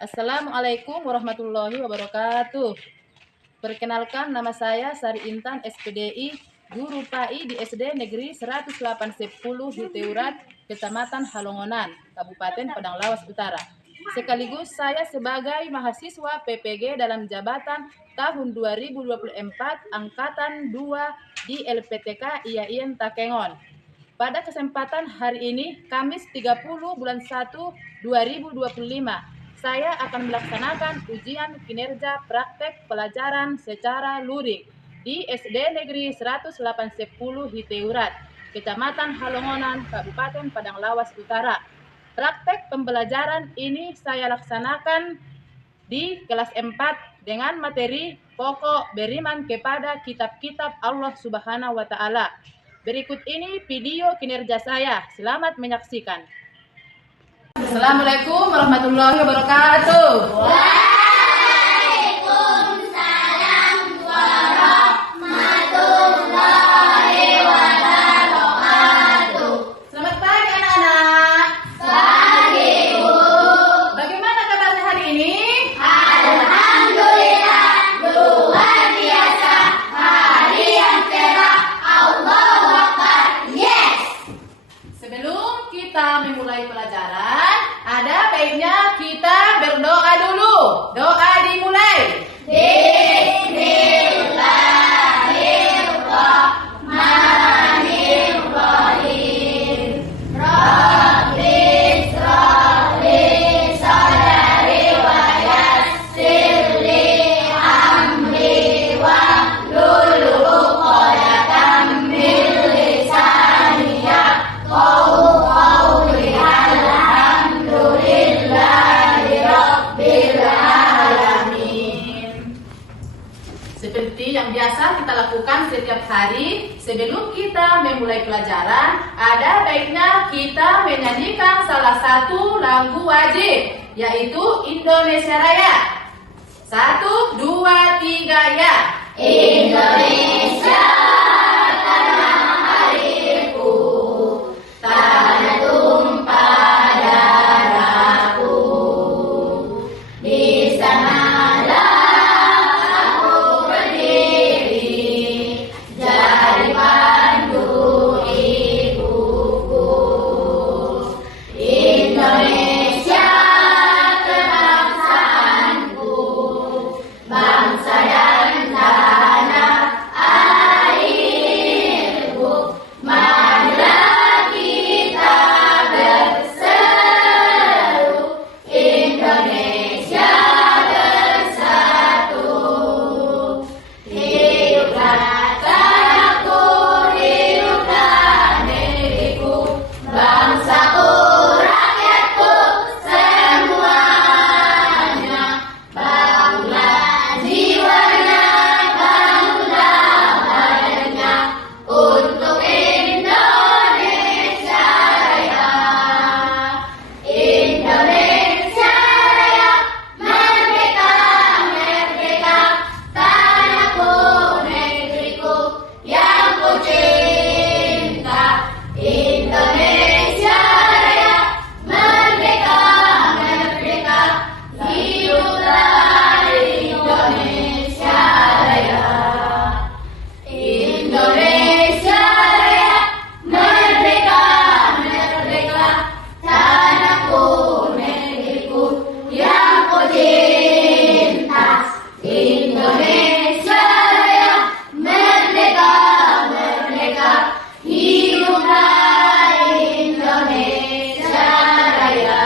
Assalamualaikum warahmatullahi wabarakatuh. Perkenalkan, nama saya Sari Intan, SPDI, Guru PAI di SD Negeri 10810 Hiteurat, Kecamatan Halongonan, Kabupaten Padang Lawas Utara. Sekaligus saya sebagai mahasiswa PPG dalam jabatan tahun 2024 Angkatan 2 di LPTK IAIN Takengon. Pada kesempatan hari ini, Kamis 30 bulan 1 2025, saya akan melaksanakan ujian kinerja praktek pelajaran secara luring di SD Negeri 10810 Hiteurat, Kecamatan Halongonan, Kabupaten Padang Lawas Utara. Praktek pembelajaran ini saya laksanakan di kelas 4 dengan materi pokok beriman kepada kitab-kitab Allah Subhanahu wa Ta'ala. Berikut ini video kinerja saya. Selamat menyaksikan. Assalamualaikum warahmatullahi wabarakatuh. Waalaikumsalam warahmatullahi wabarakatuh. Selamat pagi anak-anak. Pagi, Bu. Bagaimana kabarnya hari ini? Alhamdulillah, luar biasa. Hari yang cerah. Allahu Akbar. Yes. Sebelum kita memulai pelajaran, ada baiknya kita berdoa dulu. Doa dimulai. Bismillahirrahmanirrahim. Rabbi shrah li sadri wa yassir li amri wahlul 'uqdatam min lisani yafqahu qawli. Alhamdulillahi rabbil alamin. Seperti yang biasa kita lakukan setiap hari, sebelum kita memulai pelajaran, ada baiknya kita menyanyikan salah satu lagu wajib, yaitu Indonesia Raya. 1, 2, 3, ya. Indonesia tanah airku, tanah tumpah darahku. Di sanalah aku berdiri, jadi pandu ibuku. Indonesia kebangsaanku, bangsa dan tanah airku. Marilah kita berseru, Indonesia bersatu. Hiduplah tanahku, hiduplah negeriku, bangsaku, rakyatku semuanya. Bangunlah jiwanya, bangunlah badannya untuk Indonesia Raya. Indonesia Raya, merdeka, merdeka, tanahku, negeriku yang ku cinta. Indonesia Raya, merdeka, merdeka, hiduplah Indonesia Raya. Indonesia Raya, merdeka, merdeka, tanahku, negeriku yang ku cinta. Indonesia Raya, merdeka, merdeka, hiduplah Indonesia Raya.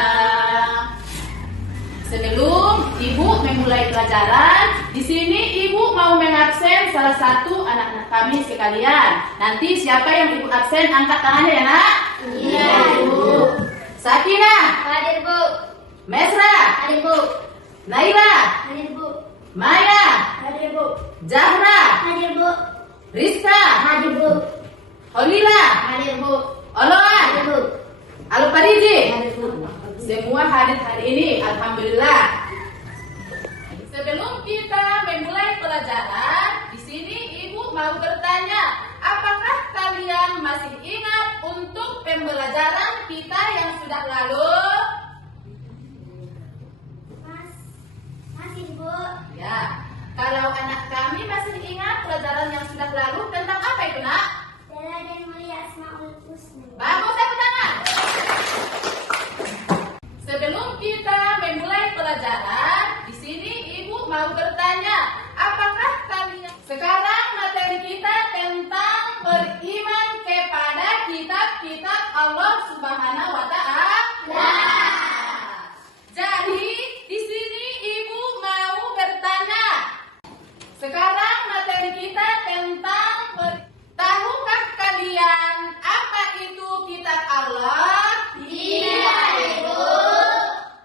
Sebelum Ibu memulai pelajaran, di sini Ibu mau mengabsen salah satu anak-anak kami sekalian. Nanti siapa yang Ibu absen angkat tangannya ya, Nak. Iya, Ibu. Sakinah, Hadir, Bu. Mesra, Hadir, Bu. Naila, Hadir, Bu. Maya, Hadir, Bu. Zahra, Hadir, Bu. Rizka, Hadir, Bu. Holila, Hadir, Bu. Oloan, Hadir, Bu. Alupariji. Hadir, Bu. Semua hadir hari ini, alhamdulillah. Sebelum kita memulai pelajaran, di sini Ibu mau bertanya, apakah kalian masih ingat untuk pembelajaran kita yang sudah lalu? Kalau anak kami masih ingat pelajaran yang sudah lalu tentang apa itu, Nak? Bella dan mulia Asmaul Husna. Bagus, tepuk tangan. Sebelum kita memulai pelajaran, di sini Ibu mau bertanya, apakah kalian sekarang materi kita tentang beriman kepada kitab-kitab Allah Subhanahu wa Ta'ala. Jadi, di sini Ibu mau bertanya, sekarang materi kita tentang tahukah kalian apa itu kitab Allah? Iya, Ibu.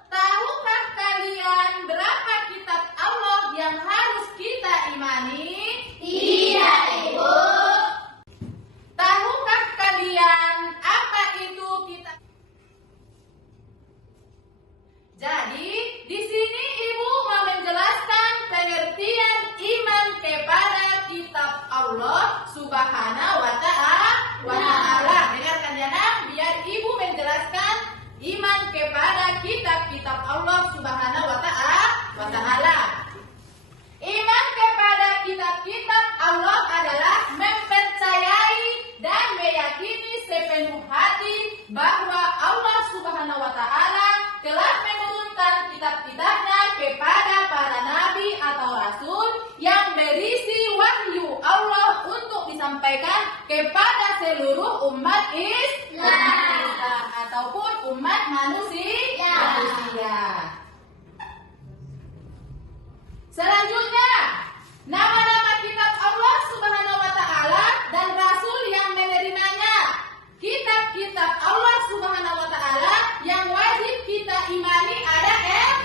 Tahukah kalian berapa kitab Allah yang harus kita imani? Iya, Ibu. Tahukah kalian apa itu kitab? Jadi, di sini Ibu mau menjelaskan pengertian iman kepada kitab Allah Subhanahu wa Ta'ala. Dengarkan ya, Nak, biar Ibu menjelaskan iman kepada kitab-kitab Allah Subhanahu wa Ta'ala. Iman kepada kitab-kitab Allah adalah mempercayai dan meyakini sepenuh hati bahwa Allah Subhanahu wa Ta'ala telah menurunkan kitab-kitabnya kepada para nabi atau rasul yang berisi wahyu Allah untuk disampaikan kepada seluruh umat Islam ataupun umat manusia. Selanjutnya, nama-nama kitab Allah Subhanahu wa Ta'ala dan rasul yang menerimanya. Kitab-kitab Allah Subhanahu wa Ta'ala yang wajib kita imani ada empat.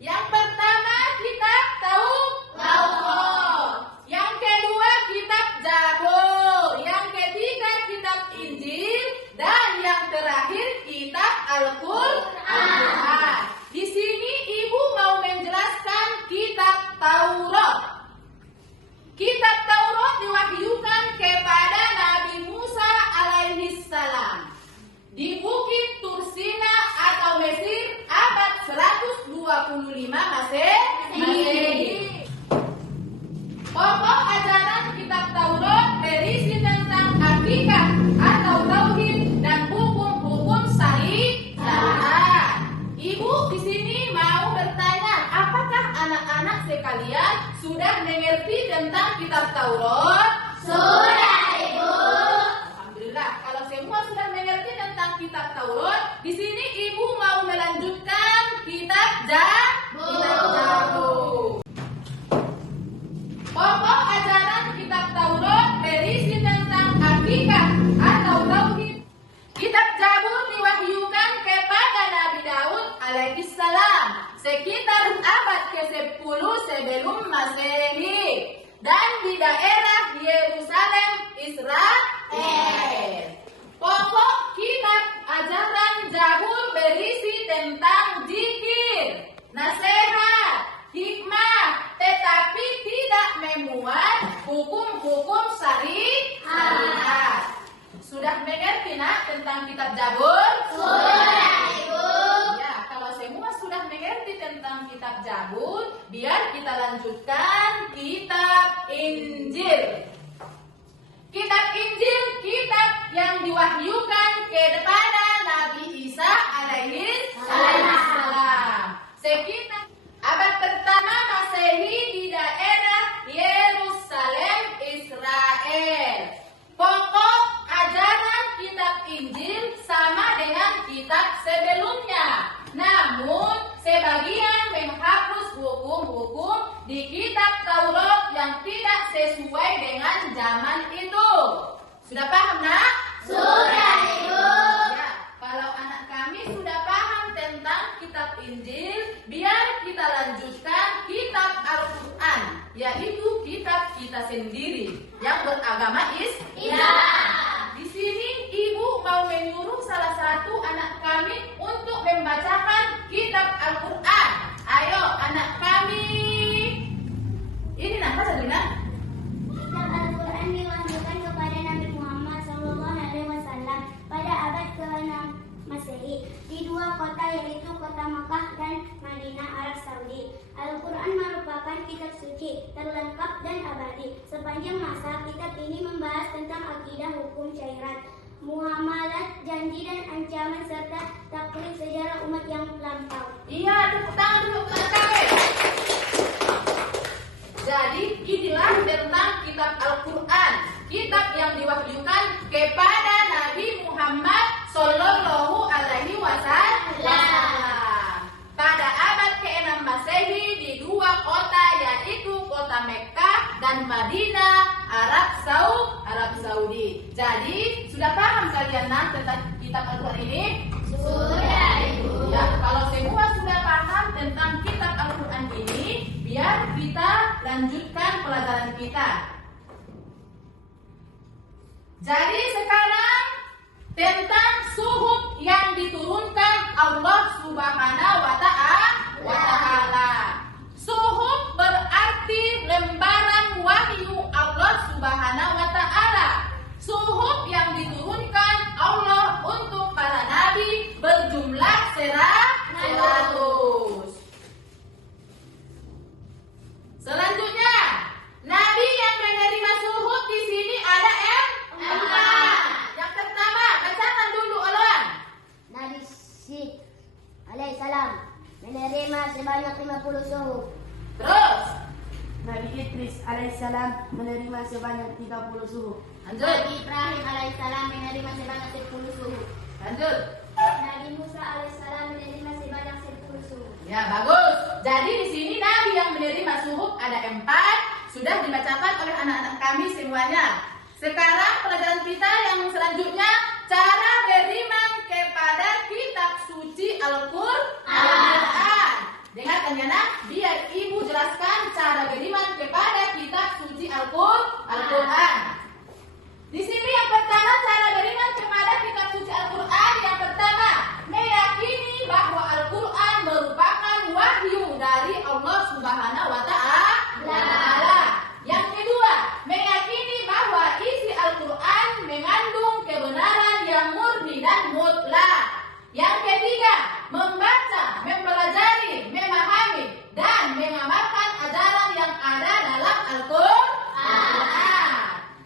Yang pertama kitab Taurat. Yang kedua kitab Zabur. Yang ketiga kitab Injil. Dan yang terakhir kitab Al-Quran. Di sini Ibu mau menjelaskan kitab Taurat. Kitab Taurat diwahyukan kepada Nabi Musa alaihissalam di Bukit Tursina atau Mesir abad 125 Masehi. Pokok ajaran kitab Taurat berisi tentang akidah atau tauhid dan hukum-hukum syariat. Ibu di sini mau bertanya, apakah anak-anak sekalian sudah mengerti tentang kitab Taurat? Sudah, Ibu. Alhamdulillah, kalau semua sudah mengerti tentang kitab Taurat, di sini Ibu mau melanjutkan kitab Zabur. Pokok ajaran kitab Taurat berisi tentang akidah atau tauhid. Kitab Zabur diwahyukan kepada Nabi Daud alaihissalam sekitar abad ke-10 sebelum Masehi dan di daerah Yerusalem, Israel. Pokok kitab ajaran Zabur berisi tentang zikir, nasihat, hikmah, tetapi tidak memuat hukum-hukum syariat. Sudah mengerti, Nak, tentang kitab Zabur? Sudah, Ibu. Ya, kalau semua sudah mengerti tentang kitab Zabur, biar kita lanjutkan kitab Injil. Kitab Injil, kitab yang diwahyukan kepada Nabi Isa alaihissalam. Sekitar abad pertama Masehi di daerah Yerusalem, Israel. Pokok ajaran kitab Injil sama dengan kitab sebelumnya. Namun, sebagian menghapus hukum-hukum di kitab Taurat yang tidak sesuai dengan zaman itu. Sudah paham, Nak? Sudah, Ibu. Ya, kalau anak kami sudah paham tentang kitab Injil, biar kita lanjutkan kitab Al-Quran, yaitu kitab kita sendiri yang beragama Islam. Di sini Ibu mau menyuruh salah satu anak kami untuk membacakan kitab Al-Quran. Ayo anak kami. Ini nak baca dulu, Nak. Kitab Al-Quran diwahyukan kepada Nabi Muhammad SAW pada abad ke-6 Masehi di dua kota, yaitu kota Makkah dan Sepanjang masa, kitab ini membahas tentang akidah, hukum syariat, muamalat, janji dan ancaman serta taklid sejarah umat yang lampau. Iya, tepuk tangan dulu teman-teman. Jadi inilah tentang kitab Al-Quran, kitab yang diwahyukan kepada Nabi Muhammad Sallallahu Alaihi Wasallam pada abad ke-6 Masehi di dua kota, yaitu kota Mekkah dan Madinah, Arab Saudi. Jadi sudah paham kalian tentang kitab Al-Quran ini? Sudah, Ibu. Ya, kalau semua sudah paham tentang kitab Al-Quran ini, biar kita lanjutkan pelajaran kita. Jadi sekarang tentang suhuf yang diturunkan Allah Subhanahu wa Ta'ala. Suhuf berarti lembaran wahyu Allah Subhanahu wa Ta'ala. Suhuf yang diturunkan Allah untuk para nabi berjumlah 100. Selanjutnya, nabi yang menerima suhuf di sini ada 4. Yang pertama, bacakan dulu Alwan. Nabi Syed alaihissalam menerima sebanyak 50 suhuf. Terus, Nabi Idris alaihissalam menerima sebanyak 30 suhuf. lanjut, Nabi Ibrahim alaihissalam menerima sebanyak 10 suhuf. lanjut. Nabi Musa alaihissalam menerima sebanyak 10 suhuf. Ya, bagus. Jadi di sini nabi yang menerima suhuf ada 4, sudah dibacakan oleh anak-anak kami semuanya. Sekarang pelajaran kita yang selanjutnya, cara beriman kepada kitab suci Al-Quran. Dengarkan ya nak, biar ibu jelaskan cara beriman kepada kitab suci Al-Quran. Di sini yang pertama, cara beriman kepada kitab suci Al-Quran. Yang pertama, meyakini bahwa Al-Quran merupakan wahyu dari Allah Subhanahu wa Ta'ala. Yang kedua, meyakini bahwa isi Al-Quran mengandung kebenaran yang murni dan mutlak. Yang ketiga, membaca, mempelajari, memahami, dan mengamalkan ajaran yang ada dalam Al-Quran.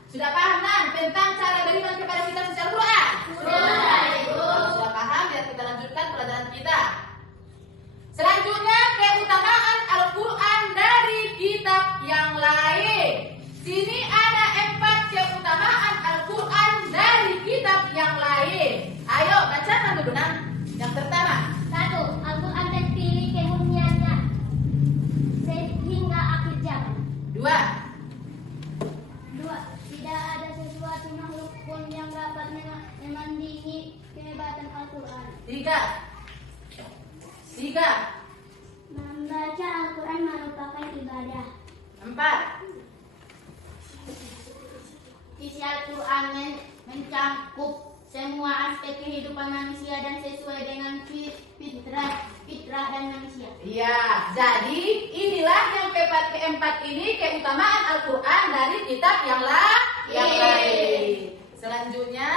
Sudah paham tentang cara beriman kepada kitab suci Al-Quran? Sudah, Ibu. Sudah paham? Biar kita lanjutkan pelajaran kita. Selanjutnya, keutamaan Al-Quran dari kitab yang lain. Sini ada 4 keutamaan Al-Quran dari kitab yang lain. Ayo bacakan dulu Yang pertama, 1. Al-Quran terpilih kemuliaannya sehingga akhir zaman. 2, 2. Tidak ada sesuatu makhluk pun yang dapat menandingi kehebatan Al-Quran. 3, Membaca Al-Quran merupakan ibadah. 4, Isi Al-Quran mencakup semua aspek kehidupan manusia dan sesuai dengan fitrah dan manusia. Iya, jadi inilah yang keempat ini keutamaan Al-Quran dari kitab yang lain. Selanjutnya,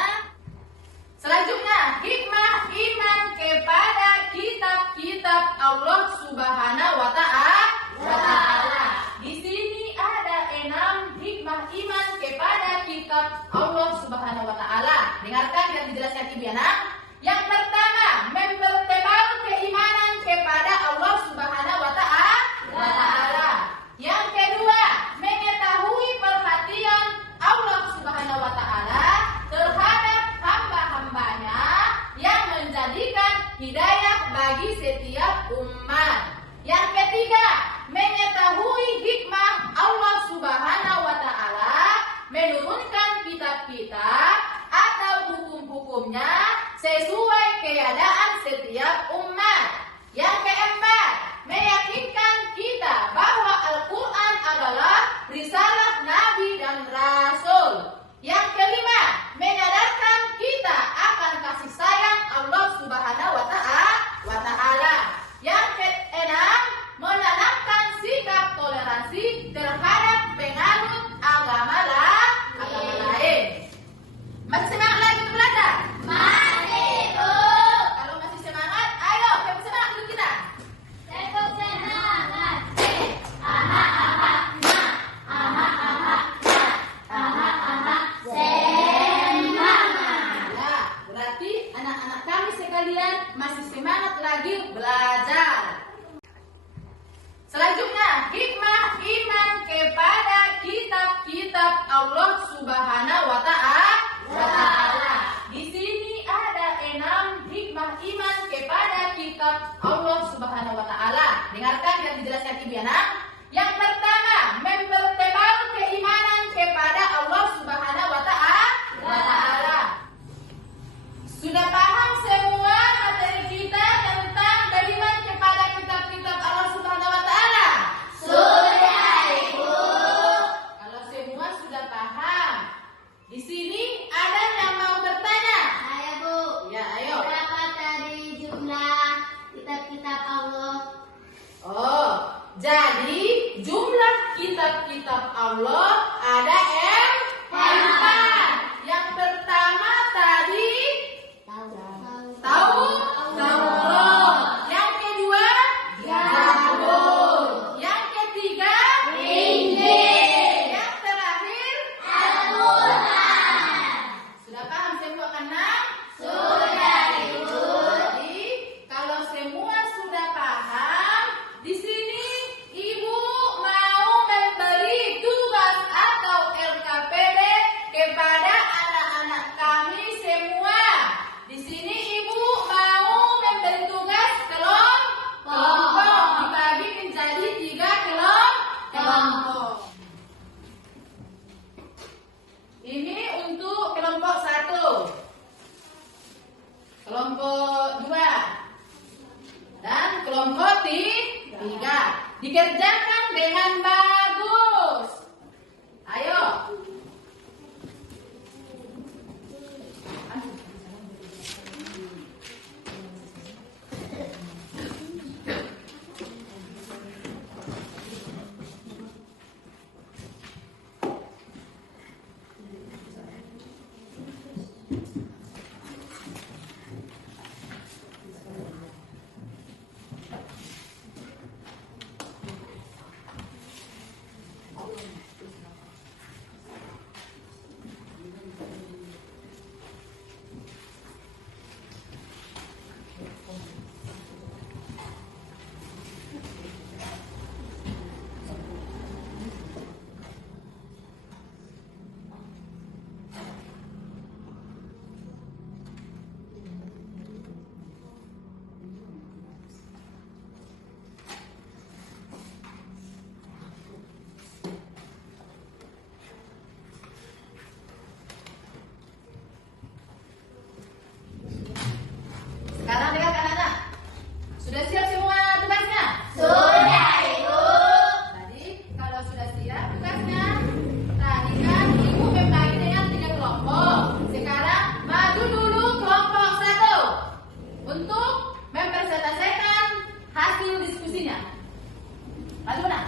hikmah iman kepada kitab-kitab Allah Subhanahu wa Ta'ala. Di sini ada 6 hikmah iman kepada kitab Allah Subhanahu wa Ta'ala. Dengarkan yang dijelaskan Ibu ya nak. Yang pertama, mempertebal keimanan kepada Allah Subhanahu wa Ta'ala. Yang kedua, mengetahui perhatian Allah Subhanahu wa Ta'ala terhadap hamba-hambanya yang menjadikan hidayah bagi setiap umat. Yang ketiga, mengetahui hikmah Allah Subhanahu wa Ta'ala menurunkan kitab-kitab atau hukum-hukumnya sesuai keadaan setiap umat. Yang keempat, meyakinkan kita bahwa Al-Quran adalah risalah Nabi dan Rasul. Yang kelima, menyadarkan kita akan kasih sayang Allah Subhanahu wa Ta'ala. Yang keenam, menanamkan sikap toleransi terhadap penganut agama lain. Masih semangat lagi untuk belajar? Masih, Bu. Kalau masih semangat, ayo kita semangat dulu kita. Tetap semangat. Aha, aha, nah. Aha, aha, nah. Allah ada empat. Yang pertama tadi tahu. Yang kedua Zabur. Yang ketiga Injil. Yang terakhir Al-Quran. Sudah paham semua anak? Sudah, Ibu. Jadi kalau semua sudah paham, di sini Ibu mau memberi tugas atau LKPD kepada anak-anak kami semua. Di sini Ibu mau memberi tugas kelompok, dibagi menjadi 3 kelompok. Ini untuk kelompok 1, kelompok 2, dan kelompok 3. Dikerjakan dengan bagus. Ayo. Sekarang lihat anak-anak. Sudah siap semua tugasnya? Sudah, Ibu. Tadi kalau sudah siap tugasnya, tadi kan Ibu membagi dengan 3 kelompok. Sekarang maju dulu kelompok 1 untuk mempresentasikan hasil diskusinya. Maju nak.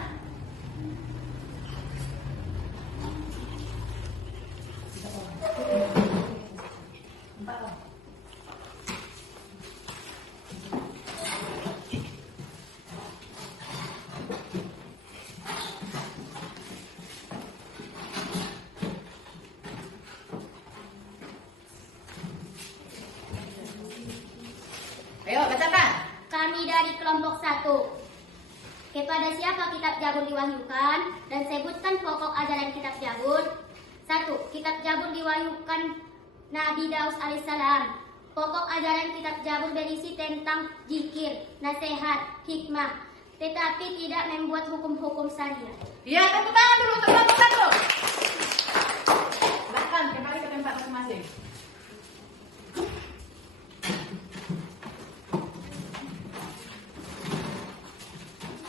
Ayo bacakan. Kami dari kelompok 1. Kepada siapa kitab Zabur diwahyukan dan sebutkan pokok ajaran kitab Zabur. 1. Kitab Zabur diwahyukan Nabi Daud alaihissalam. Pokok ajaran kitab Zabur berisi tentang zikir, nasihat, hikmah, tetapi tidak membuat hukum-hukum syariat. Iya, tepuk tangan dulu untuk kelompok 1. Silakan kembali ke tempat masing-masing.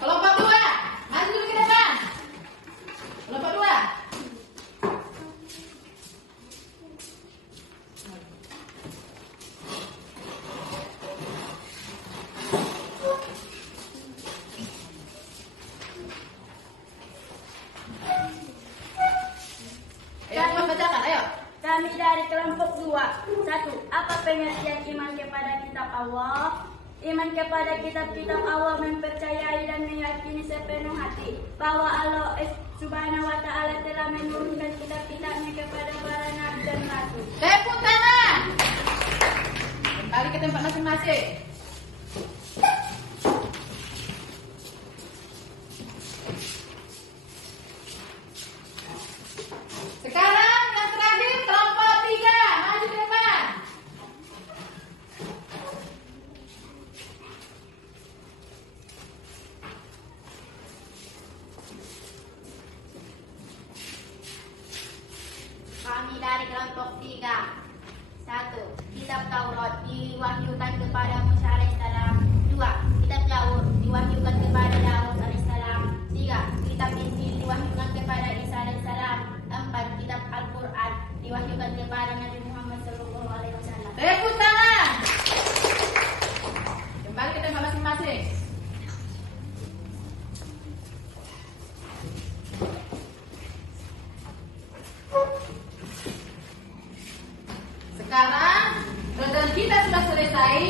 Kelompok 2, maju dulu ke depan. Kelompok 2. Ayo, semua bacakan, ayo. Kami dari kelompok 2. 1. Apa pengertian iman kepada kitab Allah? Iman kepada kitab-kitab Allah mempercayai dan meyakini sepenuh hati bahwa Allah Subhanahu wa Ta'ala telah menurunkan kitab-kitabnya kepada para nabi dan rasul. Tepuk tangan. Kembali ke tempat masing-masing. Sekarang yang terakhir kelompok 3, maju ke depan. Kami dari kelompok 3. 1. Kitab Taurat diwahyukan kepada Musa alaihissalam. 2. Kitab Zabur diwahyukan kepada Daud alaihissalam. 3. Kitab Injil diwahyukan kepada Isa alaihissalam. 4. Kitab Al-Quran diwahyukan kepada Nabi Muhammad SAW. Tepuk tangan. Kembali ke tempat masing-masing. Sekarang pelajaran kita sudah selesai.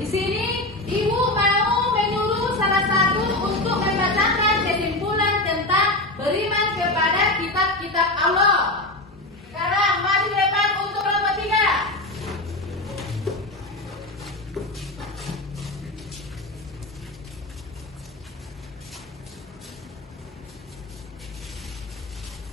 Di sini Ibu mau menyuruh salah satu untuk membacakan kesimpulan tentang beriman kepada kitab-kitab Allah. Sekarang maju di depan untuk kelompok 3.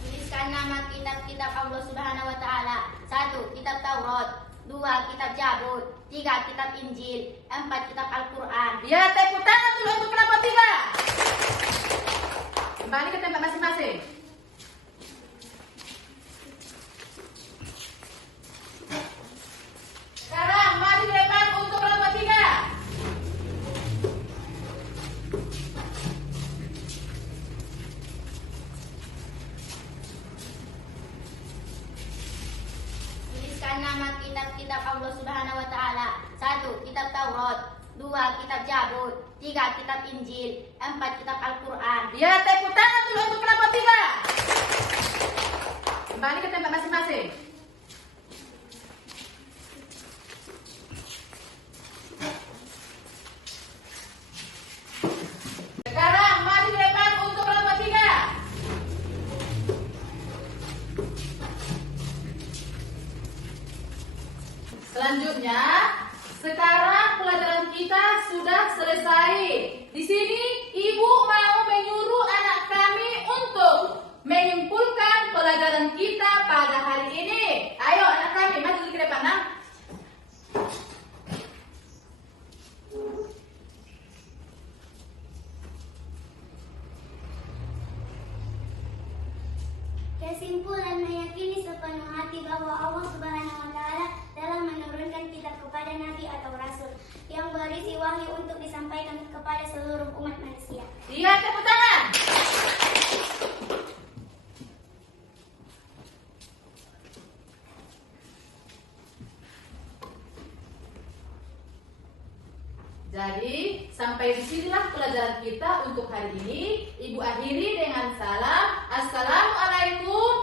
Tuliskan nama kitab-kitab Allah Subhanahu wa taala. 1. Kitab Taurat, 2. Kitab Zabur, 3. Kitab Injil, 4. Kitab Al-Qur'an. Ya, tepuk tangan dulu untuk kelompok 3. Kembali ke tempat masing-masing. Sekarang maju di depan untuk kelompok 3. Tuliskan nama kitab-kitab Allah Subhanahu wa taala. 1. Kitab Taurat, 2. Kitab Zabur, 3. Kitab Injil, 4. Kitab Al-Qur'an. Ya, tepuk tangan dulu untuk kelompok 3. Kembali ke tempat masing-masing. Sekarang maju di depan untuk kelompok 3. Selanjutnya, sekarang pelajaran kita sudah selesai. Di sini Ibu mau menyuruh anak kami untuk menyimpulkan pelajaran kita pada hari ini. Ayo anak kami maju ke depan, nak. Kesimpulan, meyakini sepenuh hati bahwa Allah Subhanahu wa taala telah menurunkan kitab kepada nabi atau rasul yang berisi wahyu untuk disampaikan kepada seluruh umat manusia. Iya, tepuk tangan. Jadi, sampai disinilah pelajaran kita untuk hari ini. Ibu akhiri dengan salam. Assalamualaikum